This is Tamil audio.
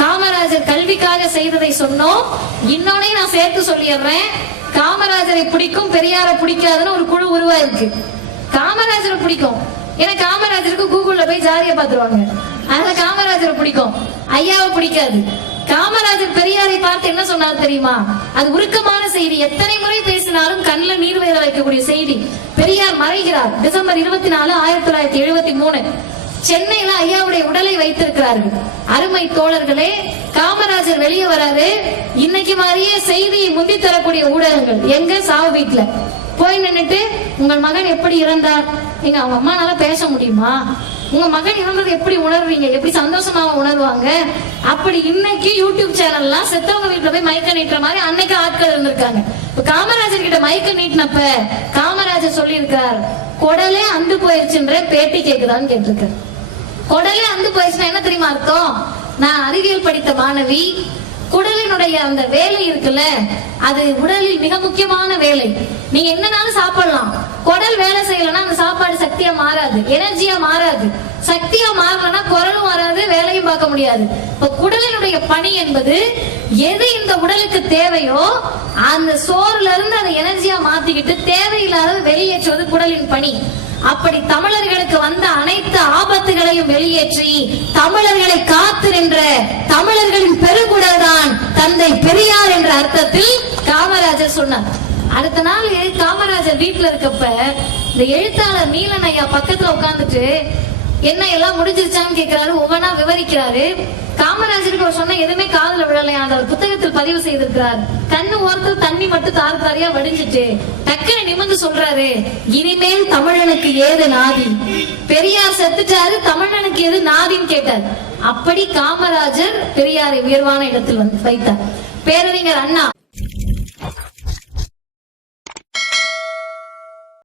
காமராஜர் கல்விக்காக செய்ததை சொன்னோம். இன்னொன்னே நான் சேர்த்து சொல்லிடுறேன். காமராஜரை பிடிக்கும், பெரியாரை பிடிக்காதுன்னு ஒரு குழு உருவாயிருக்கு. காமராஜரை பிடிக்கும், ஏன்னா காமராஜருக்கு கூகுள்ல போய் ஜாலியா பாத்துருவாங்க. அதனால காமராஜரை பிடிக்கும், ஐயாவை பிடிக்காது. காமராஜர் பெரியாரை பார்த்து என்ன சொன்னார் தெரியுமா? அது உருக்கமான செய்தி. எத்தனை முறை பேசினாலும் கண்ணில் நீர் வேற வைக்கக்கூடிய செய்தி. பெரியார் மறைகிறார் டிசம்பர் 24, 1973 சென்னையில ஐயாவுடைய உடலை வைத்திருக்கிறார்கள். அருமை தோழர்களே, காமராஜர் வெளியே வராரு. இன்னைக்கு மாதிரியே செய்தியை முந்தி தரக்கூடிய ஊடகங்கள் எங்க சாவு வீட்டுல போய் நின்னுட்டு, உங்கள் மகன் எப்படி இறந்தார், நீங்க அவங்க அம்மானால பேச முடியுமா? உங்க மகன் இறந்தது எப்படி உணர்வீங்க? எப்படி சந்தோஷமாக உணர்வாங்க? அப்படி இன்னைக்கு யூடியூப் சேனல்லாம் செத்தவங்க வீட்டுல போய் மயக்க நீட்டுற மாதிரி அன்னைக்கு ஆட்கள் இருந்திருக்காங்க. இப்ப காமராஜர் கிட்ட மயக்க நீட்டினப்ப காமராஜர் சொல்லி இருக்கார், குடலே அந்து போயிருச்சுன்ற பேட்டி கேக்குதான்னு கேட்டிருக்காரு. குடலே அந்து போயிடுச்சுன்னா என்ன தெரியுமா அர்த்தம்? நான் அறிவியல் படித்த மாணவி. குடலினுடைய அந்த வேலை இருக்குல்ல, அது உடலில் மிக முக்கியமான வேலை. நீங்க என்னனாலும் சாப்பிடலாம், குடல் வேலை செய்யலன்னா அந்த சாப்பாடு சக்தியா மாறாது, எனர்ஜியா மாறாது. சக்தியா மாறலன்னா குரலும் வராது, வேலையும் பார்க்க முடியாது. இப்ப குடலினுடைய பணி என்பது எது இந்த உடலுக்கு தேவையோ அந்த சோறுல இருந்து அதை எனர்ஜியா மாத்திக்கிட்டு தேவையில்லாத வெளியேற்றுவது குடலின் பணி. அப்படி தமிழர்களுக்கு வந்த அனைத்து ஆபத்துகளையும் வெளியேற்றி தமிழர்களை காத்து நின்ற தமிழர்களின் பெருங்குடல் தான் தந்தை பெரியார் என்ற அர்த்தத்தில் காமராஜர் சொன்னார். அடுத்த நாள் காமராஜர் வீட்டுல இருக்கப்ப இந்த எழுத்தாளர் நீலன் ஐயா பக்கத்துல உட்கார்ந்துட்டு என்ன எல்லாம் முடிஞ்சிருச்சான்னு கேட்கிறாரு. ஒவ்வொன்னா விவரிக்கிறாரு. காமராஜருக்கு அவர் சொன்ன எதுவுமே காதுல விழலையா, அந்த புத்தகத்தில் பதிவு செய்திருக்கிறார். கண்ணு ஓரத்தில் தண்ணி மட்டும் தாறு தாரியா வடிஞ்சிட்டு டக்குனு நிமிர்ந்து சொல்றாரு, இனிமேல் தமிழனுக்கு ஏது நாதி? பெரியார் செத்துட்டாரு, தமிழனுக்கு எது நாதின்னு கேட்டார். அப்படி காமராஜர் பெரியாரை உயர்வான இடத்தில் வைத்தார். பேரறிஞர் அண்ணா